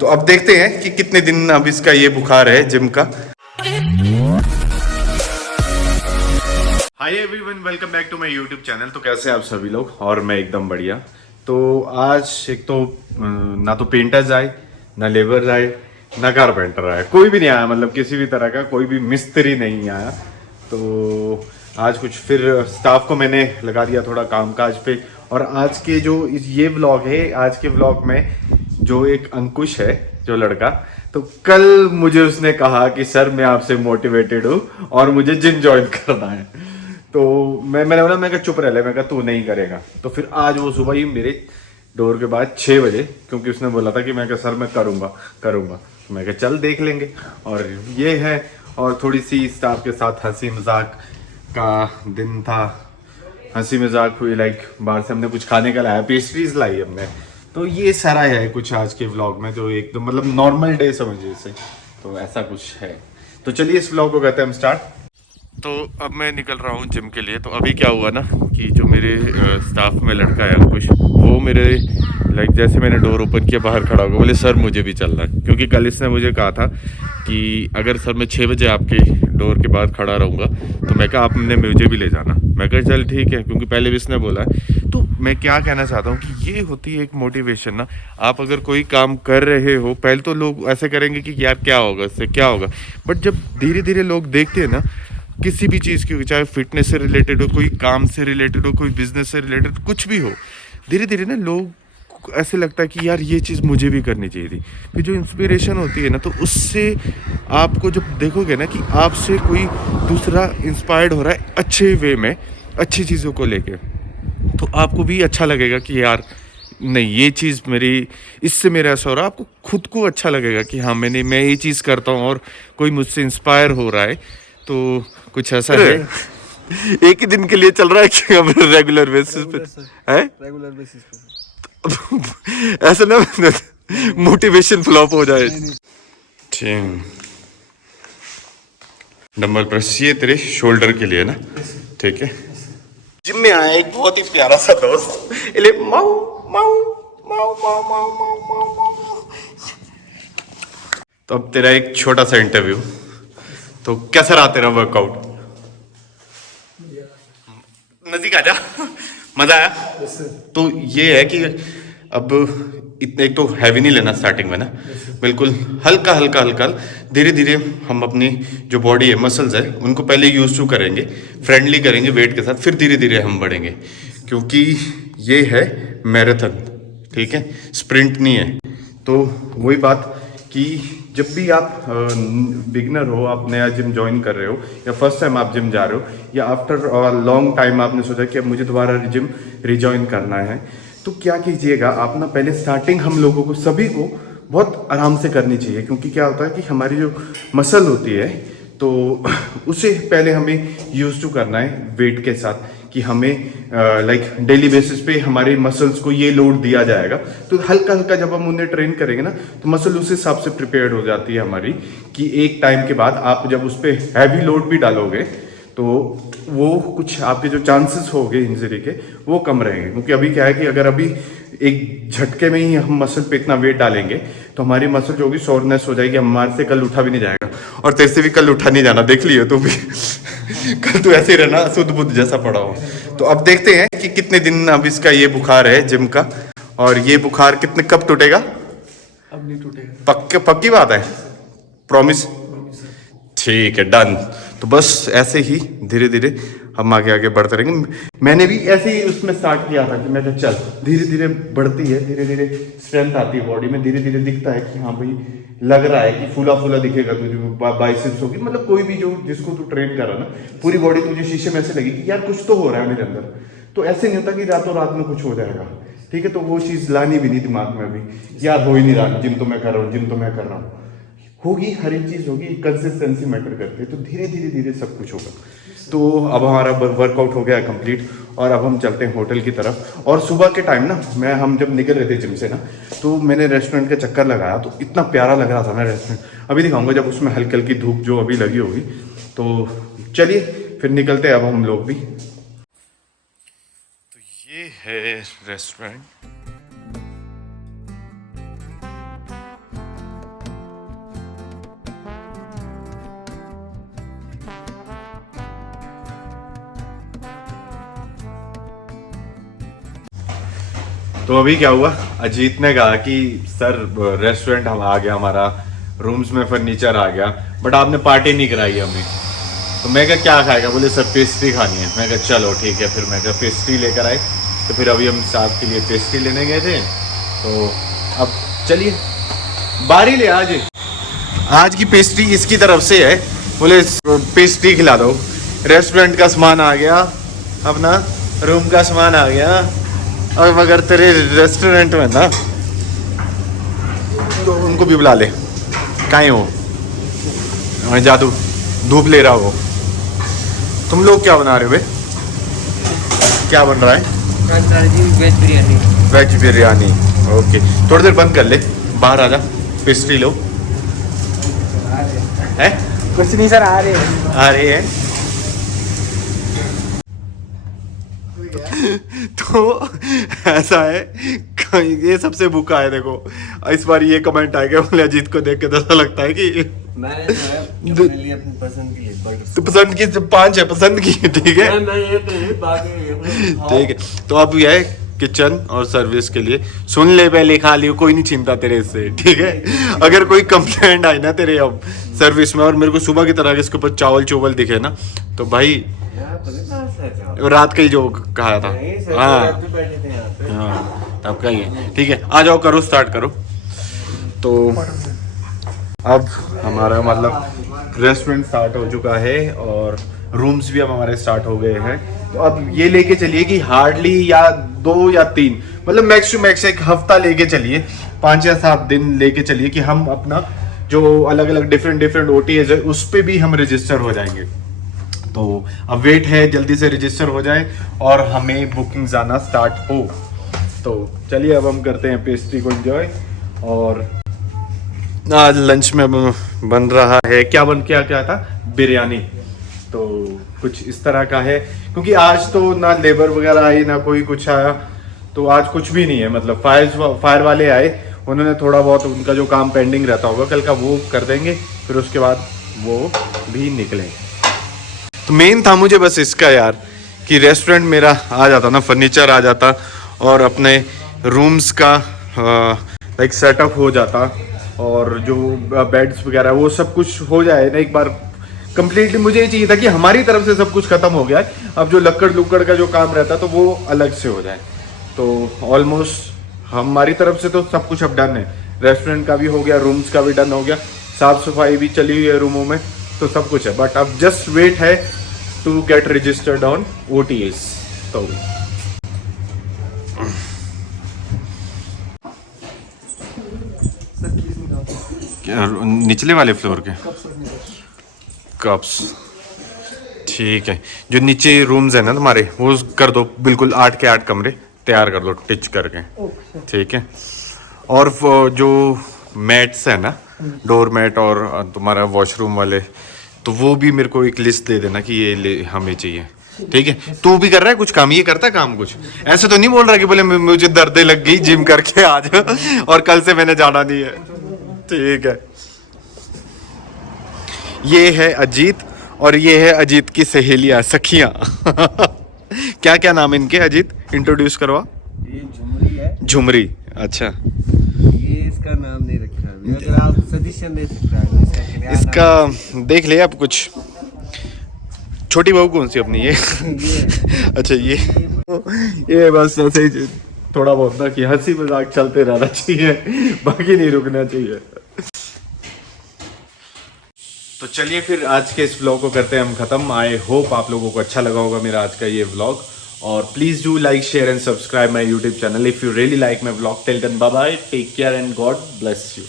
तो अब देखते हैं कि कितने दिन अब इसका ये बुखार है जिम का। Hi everyone, welcome back to my YouTube channel. तो कैसे हैं आप सभी लोग? और मैं एकदम बढ़िया। तो आज एक तो ना तो पेंटर्स आए, ना लेबर आए, ना कारपेंटर आया, कोई भी नहीं आया। मतलब किसी भी तरह का कोई भी मिस्त्री नहीं आया। तो आज कुछ फिर स्टाफ को मैंने लगा दिया थोड़ा काम काज पे। और आज के जो ये व्लॉग है, आज के व्लॉग में जो एक अंकुश है जो लड़का, तो कल मुझे उसने कहा कि सर मैं आपसे मोटिवेटेड हूँ और मुझे जिम ज्वाइन करना है। तो मैंने बोला, मैं चुप रह ले, मैं तू नहीं करेगा। तो फिर आज वो सुबह ही मेरे डोर के बाद 6 बजे, क्योंकि उसने बोला था कि मैं सर मैं करूँगा करूँगा, तो मैं चल देख लेंगे। और ये है, और थोड़ी सी स्टाफ के साथ हंसी मजाक का दिन था। हंसी मजाक हुई, लाइक बाहर से हमने कुछ खाने का लाया, पेस्ट्रीज लाई हमने। तो ये सारा है कुछ आज के व्लॉग में, जो एकदम मतलब नॉर्मल डे समझिए इसे। तो ऐसा कुछ है। तो चलिए इस व्लॉग को करते हैं हम स्टार्ट। तो अब मैं निकल रहा हूँ जिम के लिए। तो अभी क्या हुआ ना कि जो मेरे स्टाफ में लड़का है अंकुश, वो मेरे लाइक जैसे मैंने डोर ओपन किया बाहर खड़ा होगा, बोले सर मुझे भी चलना है। क्योंकि कल इसने मुझे कहा था कि अगर सर मैं 6 बजे आपके डोर के बाहर खड़ा रहूँगा, तो मैं कहा आपने मुझे भी ले जाना। मैं कहा चल ठीक है, क्योंकि पहले भी इसने बोला है। तो मैं क्या कहना चाहता हूँ कि ये होती है एक मोटिवेशन ना। आप अगर कोई काम कर रहे हो, पहले तो लोग ऐसे करेंगे कि यार क्या होगा इससे, क्या होगा। बट जब धीरे धीरे लोग देखते हैं ना किसी भी चीज़ की, चाहे फिटनेस से रिलेटेड हो, कोई काम से रिलेटेड हो, कोई बिजनेस से रिलेटेड, कुछ भी हो, धीरे धीरे ना लोग ऐसे लगता है कि यार ये चीज़ मुझे भी करनी चाहिए थी। फिर जो इंस्पिरेशन होती है ना, तो उससे आपको जब देखोगे ना कि आपसे कोई दूसरा इंस्पायर्ड हो रहा है अच्छे वे में, अच्छी चीज़ों को लेके, तो आपको भी अच्छा लगेगा कि यार नहीं ये चीज़ मेरी, इससे मेरा ऐसा हो रहा है। आपको खुद को अच्छा लगेगा कि हाँ मैं ये चीज़ करता हूँ और कोई मुझसे इंस्पायर हो रहा है। तो कुछ ऐसा है। एक ही दिन के लिए चल रहा है कि हम रेगुलर बेसिस पे है? रेगुलर बेसिस पे ऐसा ना मोटिवेशन फ्लॉप हो जाए। ठीक, डंबल प्रेस ये तेरे शोल्डर के लिए ना, ठीक है। जिम में आया एक बहुत ही प्यारा सा दोस्त, इले माऊ माऊ माऊ माऊ माऊ माऊ माऊ माऊ। तो अब तेरा एक छोटा सा इंटरव्यू। तो कैसा रहा तेरा वर्कआउट? नजदीक आ जा। मजा आया? तो ये है कि अब इतने, एक तो हैवी नहीं लेना स्टार्टिंग में ना, बिल्कुल हल्का हल्का हल्का, धीरे धीरे हम अपनी जो बॉडी है, मसल्स है, उनको पहले यूज टू करेंगे, फ्रेंडली करेंगे वेट के साथ, फिर धीरे धीरे हम बढ़ेंगे। क्योंकि ये है मैराथन, ठीक है, स्प्रिंट नहीं है। तो वही बात कि जब भी आप बिगनर हो, आप नया जिम ज्वाइन कर रहे हो, या फर्स्ट टाइम आप जिम जा रहे हो, या आफ्टर लॉन्ग टाइम आपने सोचा कि अब मुझे दोबारा जिम रिजॉइन करना है, तो क्या कीजिएगा आप ना, पहले स्टार्टिंग हम लोगों को सभी को बहुत आराम से करनी चाहिए। क्योंकि क्या होता है कि हमारी जो मसल होती है, तो उसे पहले हमें यूज टू करना है वेट के साथ, कि हमें लाइक डेली बेसिस पे हमारे मसल्स को ये लोड दिया जाएगा। तो हल्का हल्का जब हम उन्हें ट्रेन करेंगे ना, तो मसल उस हिसाब से प्रिपेयर्ड हो जाती है हमारी, कि एक टाइम के बाद आप जब उस पर हैवी लोड भी डालोगे, तो वो कुछ आपके जो चांसेस हो गए इंजरी के, वो कम रहेंगे। क्योंकि अभी क्या है कि अगर अभी एक झटके में ही हम मसल पे इतना वेट डालेंगे, तो हमारी मसल जो होगी सोरनेस हो जाएगी, हमारे से कल उठा भी नहीं जाएगा। और तेरे से भी कल उठा नहीं जाना, देख लियो तू भी। कल तू ऐसे ही रहना सुध बुद्ध जैसा पड़ा हो। तो अब देखते हैं कि कितने दिन अब इसका ये बुखार है जिम का, और ये बुखार कितने कब टूटेगा? अब नहीं टूटेगा। पक्की बात है? प्रॉमिस? ठीक है, डन। तो बस ऐसे ही धीरे धीरे हम आगे आगे बढ़ते रहेंगे। मैंने भी ऐसे ही उसमें स्टार्ट किया था कि मैं कहा चल धीरे धीरे बढ़ती है, धीरे धीरे स्ट्रेंथ आती है बॉडी में, धीरे धीरे दिखता है कि हाँ भाई लग रहा है कि फूला फूला दिखेगा तुझे, बाइसेप्स होगी, मतलब कोई भी जो जिसको तू ट्रेन कर रहा ना, पूरी बॉडी तुझे शीशे में ऐसे लगी कि यार कुछ तो हो रहा है मेरे अंदर। तो ऐसे नहीं होता कि रातों रात में कुछ हो जाएगा, ठीक है। तो वो चीज़ लानी भी नहीं दिमाग में अभी, यार हो ही नहीं रहा, जिम तो मैं कर रहा हूँ, जिम तो मैं कर रहा हूँ, होगी, हर एक चीज़ होगी, कंसिस्टेंसी मैटर करती है। तो धीरे धीरे धीरे सब कुछ होगा। तो अब हमारा वर्कआउट हो गया है कंप्लीट, और अब हम चलते हैं होटल की तरफ। और सुबह के टाइम ना, हम जब निकल रहे थे जिम से ना, तो मैंने रेस्टोरेंट का चक्कर लगाया, तो इतना प्यारा लग रहा था ना रेस्टोरेंट। अभी दिखाऊंगा जब उसमें हल्की हल्की धूप जो अभी लगी होगी। तो चलिए फिर निकलते हैं अब हम लोग भी। तो ये है रेस्टोरेंट। तो अभी क्या हुआ, अजीत ने कहा कि सर रेस्टोरेंट हम आ गया, हमारा रूम्स में फर्नीचर आ गया, बट आपने पार्टी नहीं कराई हमें। तो मैं कहा क्या खाएगा, बोले सर पेस्ट्री खानी है। मैं कहा चलो ठीक है, फिर मैं कहा पेस्ट्री लेकर आए। तो फिर अभी हम साथ के लिए पेस्ट्री लेने गए थे। तो अब चलिए बारी ले आज की पेस्ट्री इसकी तरफ से है, बोले पेस्ट्री खिला दो। रेस्टोरेंट का सामान आ गया, अपना रूम का सामान आ गया, और मगर तेरे रेस्टोरेंट में ना तो उनको भी बुला ले। कहाँ हो जादू, धूप ले रहा हो। तुम लोग क्या बना रहे हो बे? क्या बन रहा है? Veg biryani. Veg biryani, okay. थोड़ी देर बंद कर ले, बाहर आ जा, पेस्ट्री लो। है कुछ नहीं सर, आ रहे हैं। तो ऐसा है, ये सबसे भूखा है। देखो इस बार ये कमेंट आएगा, बोले अजीत को देख के तो ऐसा लगता है कि मैंने जो है अपने लिए अपनी पसंद की बर्गर। तो पसंद की 5 है, पसंद की, ठीक है ठीक है। तो अब यह है किचन और सर्विस के लिए, सुन ले पहले, खा लियो, कोई नहीं छीनता तेरे से, ठीक है। अगर कोई कंप्लेंट आई ना तेरे अब सर्विस में, और मेरे को सुबह की तरह इसके ऊपर चावल चोवल दिखे ना, तो भाई रात का ही जो कहा था, हाँ तब का ही है, ठीक है। आ जाओ, करो स्टार्ट करो। तो अब हमारा मतलब रेस्टोरेंट स्टार्ट हो चुका है और रूम्स भी अब हमारे स्टार्ट हो गए हैं। तो अब ये लेके चलिए कि हार्डली या 2 या 3, मतलब मैक्स टू मैक्स एक हफ्ता लेके चलिए, 5 या 7 दिन लेके चलिए कि हम अपना जो अलग अलग डिफरेंट OTAs है उस पे भी हम रजिस्टर हो जाएंगे। तो अब वेट है जल्दी से रजिस्टर हो जाए और हमें बुकिंग आना स्टार्ट हो। तो चलिए अब हम करते हैं पेस्ट्री को एंजॉय। और आज लंच में बन रहा है, क्या था, बिरयानी। तो कुछ इस तरह का है, क्योंकि आज तो ना लेबर वगैरह आई ना कोई कुछ आया, तो आज कुछ भी नहीं है। मतलब फायर वाले आए, उन्होंने थोड़ा बहुत उनका जो काम पेंडिंग रहता होगा कल का वो कर देंगे, फिर उसके बाद वो भी निकले। तो मेन था मुझे बस इसका यार कि रेस्टोरेंट मेरा आ जाता ना, फर्नीचर आ जाता और अपने रूम्स का लाइक सेटअप हो जाता, और जो बेड्स वगैरह वो सब कुछ हो जाए ना एक बार कंप्लीटली। मुझे ये चाहिए था कि हमारी तरफ से सब कुछ खत्म हो गया है, अब जो लक्कड़ का जो काम रहता है तो वो अलग से हो जाए। तो ऑलमोस्ट हमारी तरफ से तो सब कुछ अब डन है, रेस्टोरेंट का भी हो गया, रूम्स का भी डन हो गया, साफ सफाई भी चली हुई है रूमों में, तो सब कुछ है। बट अब जस्ट वेट है to get registered on OTAs। तो निचले वाले फ्लोर के कप्स, ठीक है। जो नीचे रूम्स है ना तुम्हारे, वो कर दो बिल्कुल 8 के 8 कमरे तैयार कर दो टिच करके, ठीक है। और वो जो मैट्स है ना, डोर मैट और तुम्हारा वॉशरूम वाले, तो वो भी मेरे को एक लिस्ट दे देना कि ये हमें चाहिए, ठीक है। तू भी कर रहा है कुछ काम, ये करता है काम कुछ, ऐसे तो नहीं बोल रहा कि बोले मुझे दर्दें लग गई जिम करके आज और कल से मैंने जाना नहीं है, ठीक है। ये है अजीत और ये है अजीत की सहेलियां, सखियां क्या क्या नाम इनके अजीत, इंट्रोड्यूस करवा। ये झुमरी है। झुमरी, अच्छा। ये इसका नाम नहीं रखा है, अगर आप सजेशन दे सकते हैं इसका देख ले आप कुछ। छोटी बहू कौन सी अपनी ये अच्छा ये बस ऐसे ही थोड़ा बहुत ना कि हंसी मजाक चलते रहना चाहिए, बाकी नहीं रुकना चाहिए। तो चलिए फिर आज के इस व्लॉग को करते हैं हम खत्म। आई होप आप लोगों को अच्छा लगा होगा मेरा आज का ये व्लॉग, और please do like share and subscribe my YouTube channel if you really like my vlog. Till then bye bye, take care and God bless you.